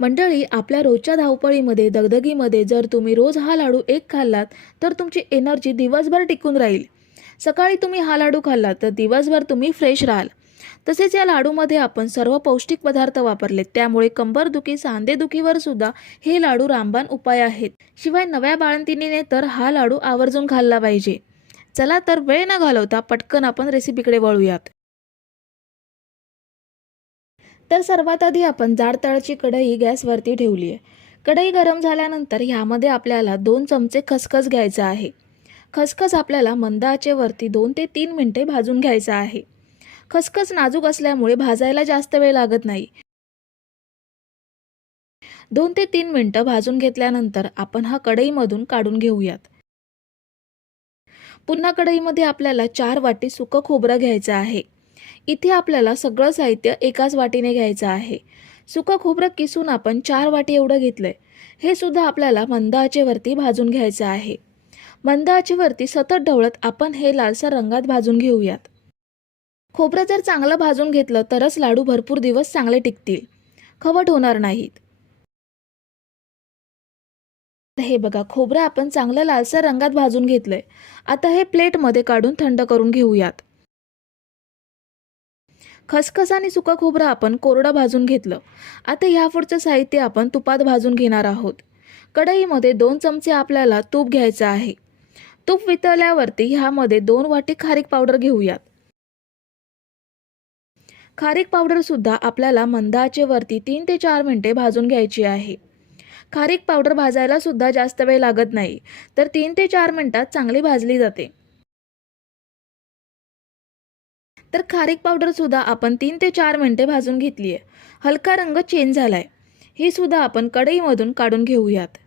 मंडळी आपल्या रोजच्या धावपळीमध्ये दगदगीमध्ये जर तुम्ही रोज हा लाडू एक खाल्लात तर तुमची एनर्जी दिवसभर टिकून राहील. सकाळी तुम्ही हा लाडू खाल्लात तर दिवसभर तुम्ही फ्रेश राहाल. तसेच या लाडूमध्ये आपण सर्व पौष्टिक पदार्थ वापरलेत. त्यामुळे कंबरदुखी सांधेदुखीवर सुद्धा हे लाडू रामबाण उपाय आहेत. शिवाय नव्या बाळंतिणीने तर हा लाडू आवर्जून खाल्ला पाहिजे. चला तर वेळ न घालवता पटकन आपण रेसिपीकडे वळूयात. तर सर्वात आधी आपण जाड तळाची कढई गॅसवरती ठेवली आहे कढई गरम झाल्यानंतर ह्यामध्ये आपल्याला दोन चमचे खसखस घ्यायचं आहे. खसखस आपल्याला मंद आचेवरती दोन ते तीन मिनटे भाजून घ्यायचं आहे. खसखस नाजूक असल्यामुळे भाजायला जास्त वेळ लागत नाही. दोन ते तीन मिनटं भाजून घेतल्यानंतर आपण हा कढईमधून काढून घेऊयात. पुन्हा कढईमध्ये आपल्याला चार वाटी सुकं खोबरं घ्यायचं आहे. इथे आपल्याला सगळं साहित्य एकाच वाटीने घ्यायचं आहे. सुकं खोबरं किसून आपण चार वाटी एवढं घेतलंय. हे सुद्धा आपल्याला मंद आचेवरती भाजून घ्यायचं आहे. मंद आचेवरती सतत ढवळत आपण हे लालसर रंगात भाजून घेऊयात. खोबरं जर चांगलं भाजून घेतलं तरच लाडू भरपूर दिवस चांगले टिकतील. खवट होणार नाहीत. हे बघा खोबरं आपण चांगलं लालसर रंगात भाजून घेतलंय. आता हे प्लेटमध्ये काढून थंड करून घेऊयात. खसखस आणि सुका खोबरं आपण कोरडं भाजून घेतलं. आता ह्यापुढचं साहित्य आपण तुपात भाजून घेणार आहोत. कढईमध्ये दोन चमचे आपल्याला तूप घ्यायचं आहे. तूप वितळल्यावरती ह्यामध्ये दोन वाटी खारीक पावडर घेऊयात. खारीक पावडरसुद्धा आपल्याला मंदाचेवरती तीन ते चार मिनिटे भाजून घ्यायची आहे. खारीक पावडर भाजायला सुद्धा जास्त वेळ लागत नाही तर तीन ते चार मिनिटात चांगली भाजली जाते. तर खारीक पावडरसुद्धा आपण तीन ते चार मिनिटे भाजून घेतली आहे हलका रंग चेंज झालाय. हे सुद्धा आपण कढईमधून काढून घेऊयात.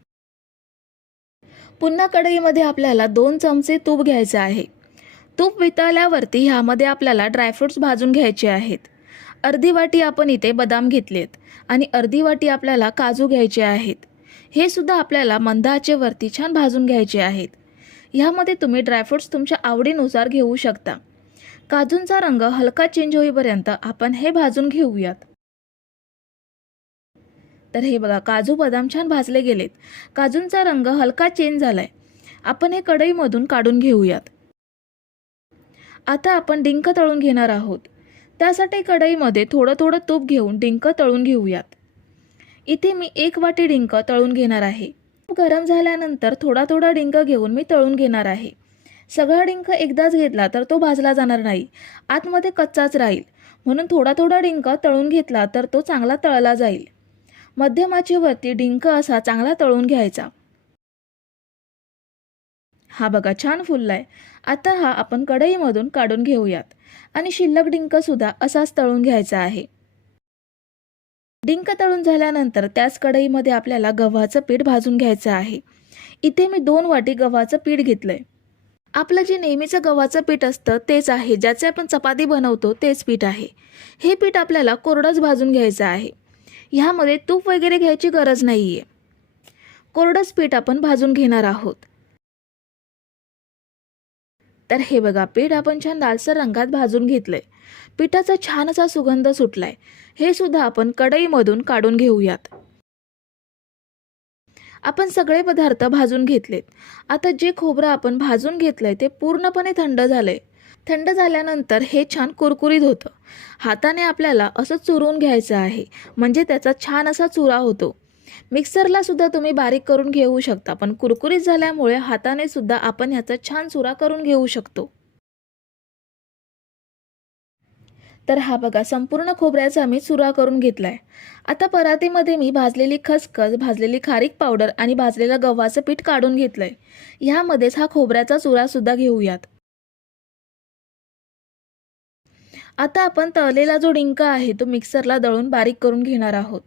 पुन्हा कढईमध्ये आपल्याला दोन चमचे तूप घ्यायचे आहे. तूप वितळल्यावरती ह्यामध्ये आपल्याला ड्रायफ्रुट्स भाजून घ्यायचे आहेत. अर्धी वाटी आपण इथे बदाम घेतलेत आणि अर्धी वाटी आपल्याला काजू घ्यायचे आहेत. हे सुद्धा आपल्याला मंद आचेवरती छान भाजून घ्यायचे आहेत. ह्यामध्ये तुम्ही ड्रायफ्रुट्स तुमच्या आवडीनुसार घेऊ शकता. काजूंचा रंग हलका चेंज होईपर्यंत आपण हे भाजून घेऊयात. तर हे बघा काजू बदाम छान भाजले गेलेत. काजूंचा रंग हलका चेंज झालाय. आपण हे कढईमधून काढून घेऊयात. आता आपण डिंक तळून घेणार आहोत. त्यासाठी कढईमध्ये थोडं थोडं तूप घेऊन डिंक तळून घेऊयात. इथे मी एक वाटी डिंक तळून घेणार आहे. गरम झाल्यानंतर थोडा थोडा डिंक घेऊन मी तळून घेणार आहे. सगळा डिंक एकदाच घेतला तर तो भाजला जाणार नाही. आतमध्ये कच्चाच राहील. म्हणून थोडा थोडा डिंक तळून घेतला तर तो चांगला तळला जाईल. मध्यमाचीवरती डिंक असा चांगला तळून घ्यायचा. हा बघा छान फुललाय. आता हा आपण कढईमधून काढून घेऊयात. आणि शिल्लक डिंकसुद्धा असाच तळून घ्यायचा आहे. डिंक तळून झाल्यानंतर त्याच कढईमध्ये आपल्याला गव्हाचं पीठ भाजून घ्यायचं आहे. इथे मी दोन वाटी गव्हाचं पीठ घेतलंय. आपलं जे नेहमीचं गव्हाचं पीठ असतं तेच आहे. ज्याचे आपण चपाती बनवतो तेच पीठ आहे. हे पीठ आपल्याला कोरडंच भाजून घ्यायचं आहे. ह्यामध्ये तूप वगैरे घ्यायची गरज नाही आहे कोरडंच पीठ आपण भाजून घेणार आहोत. तर हे बघा पीठ आपण छान लालसर रंगात भाजून घेतलंय. पिठाचा छान असा सुगंध सुटलाय. हे सुद्धा आपण कढईमधून काढून घेऊयात. आपण सगळे पदार्थ भाजून घेतलेत. आता जे खोबरं आपण भाजून घेतलं आहे ते पूर्णपणे थंड झालं आहे थंड झाल्यानंतर हे छान कुरकुरीत होतं. हाताने आपल्याला असं चुरून घ्यायचं आहे. म्हणजे त्याचा छान असा चुरा होतो. मिक्सरला सुद्धा तुम्ही बारीक करून घेऊ शकता. पण कुरकुरीत झाल्यामुळे हाताने सुद्धा आपण ह्याचा छान चुरा करून घेऊ शकतो. तर हा बघा संपूर्ण खोबऱ्याचा मी चुरा करून घेतला आहे आता परातीमध्ये मी भाजलेली खसखस भाजलेली खारीक पावडर आणि भाजलेलं गव्हाचं पीठ काढून घेतलं आहे ह्यामध्येच हा खोबऱ्याचा चुरासुद्धा घेऊयात. आता आपण तळलेला जो डिंक आहे तो मिक्सरला दळून बारीक करून घेणार आहोत.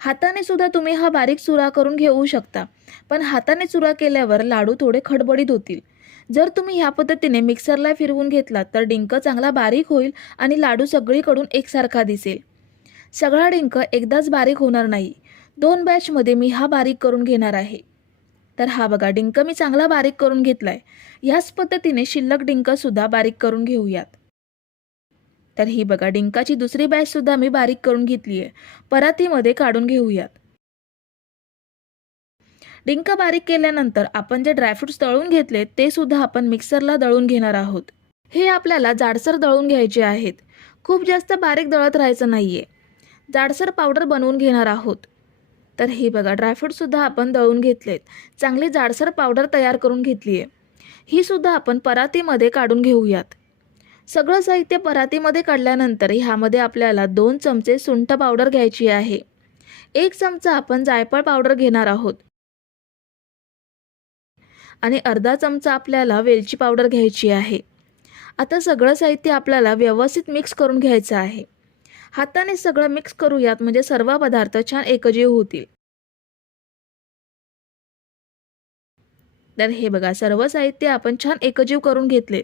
हाताने सुद्धा तुम्ही हा बारीक चुरा करून घेऊ शकता पण हाताने चुरा केल्यावर लाडू थोडे खडबडीत होतील. जर तुम्ही ह्या पद्धतीने मिक्सरला फिरवून घेतलात तर डिंक चांगला बारीक होईल आणि लाडू सगळीकडून एकसारखा दिसेल. सगळा डिंक एकदाच बारीक होणार नाही. दोन बॅचमध्ये मी हा बारीक करून घेणार आहे. तर हा बघा डिंक मी चांगला बारीक करून घेतला आहे ह्याच पद्धतीने शिल्लक डिंकसुद्धा बारीक करून घेऊयात. तर ही बघा डिंकाची दुसरी बॅचसुद्धा मी बारीक करून घेतली आहे परातीमध्ये काढून घेऊयात. डिंक बारीक केल्यानंतर आपण जे ड्रायफ्रुट्स दळून घेतले ते सुद्धा आपण मिक्सरला दळून घेणार आहोत. हे आपल्याला जाडसर दळून घ्यायचे आहेत. खूप जास्त बारीक दळत राहायचं नाही आहे जाडसर पावडर बनवून घेणार आहोत. तर हे बघा ड्रायफ्रूटसुद्धा आपण दळून घेतलेत. चांगली जाडसर पावडर तयार करून घेतली आहे ही सुद्धा आपण परातीमध्ये काढून घेऊयात. सगळं साहित्य परातीमध्ये काढल्यानंतर ह्यामध्ये आपल्याला दोन चमचे सुंठ पावडर घ्यायची आहे. एक चमचा आपण जायफळ पावडर घेणार आहोत. आणि अर्धा चमचा आपल्याला वेलची पावडर घ्यायची आहे. आता सगळं साहित्य आपल्याला व्यवस्थित मिक्स करून घ्यायचं आहे. हाताने सगळं मिक्स करूयात म्हणजे सर्व पदार्थ छान एकजीव होतील. तर हे बघा सर्व साहित्य आपण छान एकजीव करून घेतले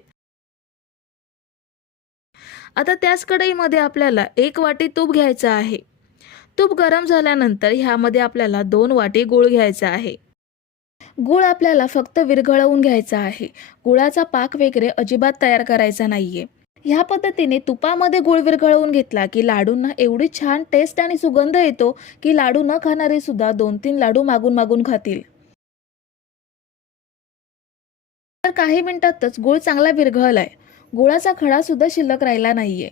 आता त्याच कढईमध्ये आपल्याला एक वाटी तूप घ्यायचं आहे. तूप गरम झाल्यानंतर ह्यामध्ये आपल्याला दोन वाटी गूळ घ्यायचा आहे. गूळ आपल्याला फक्त विरघळवून घ्यायचा आहे. गुळाचा पाक वगैरे अजिबात तयार करायचा नाही आहे ह्या पद्धतीने तुपामध्ये गूळ विरघळवून घेतला की लाडूंना एवढी छान टेस्ट आणि सुगंध येतो की लाडू न खाणारे सुद्धा दोन तीन लाडू मागून मागून खातील. तर काही मिनिटातच गूळ चांगला विरघळलाय. गुळाचा खडा सुद्धा शिल्लक राहिला नाहीये.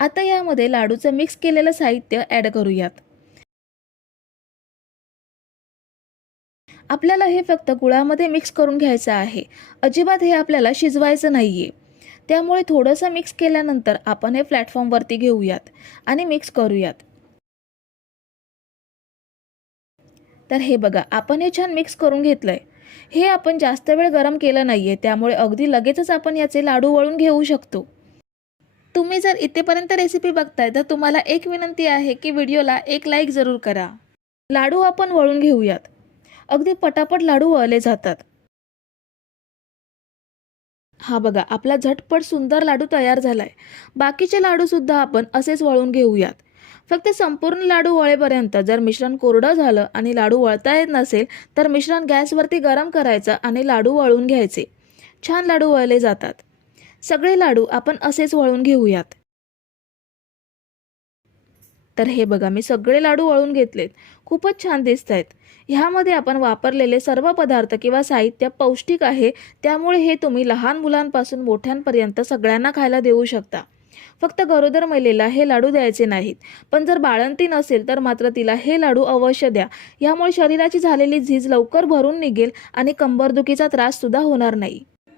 आता यामध्ये लाडूचं मिक्स केलेलं साहित्य ॲड करूयात. आपल्याला हे फक्त गुळामध्ये मिक्स करून घ्यायचं आहे. अजिबात हे आपल्याला शिजवायचं नाही आहे त्यामुळे थोडंसं मिक्स केल्यानंतर आपण हे प्लॅटफॉर्मवरती घेऊयात आणि मिक्स करूयात. तर हे बघा आपण हे छान मिक्स करून घेतलं आहे हे आपण जास्त वेळ गरम केलं नाही आहे त्यामुळे अगदी लगेचच आपण याचे लाडू वळून घेऊ शकतो. तुम्ही जर इथेपर्यंत रेसिपी बघताय तर तुम्हाला एक विनंती आहे की व्हिडिओला एक लाईक जरूर करा. लाडू आपण वळून घेऊयात. अगदी पटापट लाडू वळले जातात. हा बघा आपला झटपट सुंदर लाडू तयार झालाय. बाकीचे लाडू सुद्धा आपण असेच वळून घेऊयात. फक्त संपूर्ण लाडू वळेपर्यंत जर मिश्रण कोरडं झालं आणि लाडू वळता येत नसेल तर मिश्रण गॅसवरती गरम करायचं आणि लाडू वळून घ्यायचे. छान लाडू वळले जातात. सगळे लाडू आपण असेच वळून घेऊयात. तर हे बघा मी सगळे लाडू वळून घेतलेत. खूपच छान दिसत आहेत ह्यामध्ये आपण वापरलेले सर्व पदार्थ किंवा साहित्य पौष्टिक आहे त्यामुळे हे तुम्ही लहान मुलांपासून मोठ्यांपर्यंत सगळ्यांना खायला देऊ शकता. फक्त गरोदर महिलेला हे लाडू द्यायचे नाहीत. पण जर बाळंती नसेल तर मात्र तिला हे लाडू अवश्य द्या. यामुळे शरीराची झालेली झीज लवकर भरून निघेल आणि कंबरदुखीचा त्रास सुद्धा होणार नाही.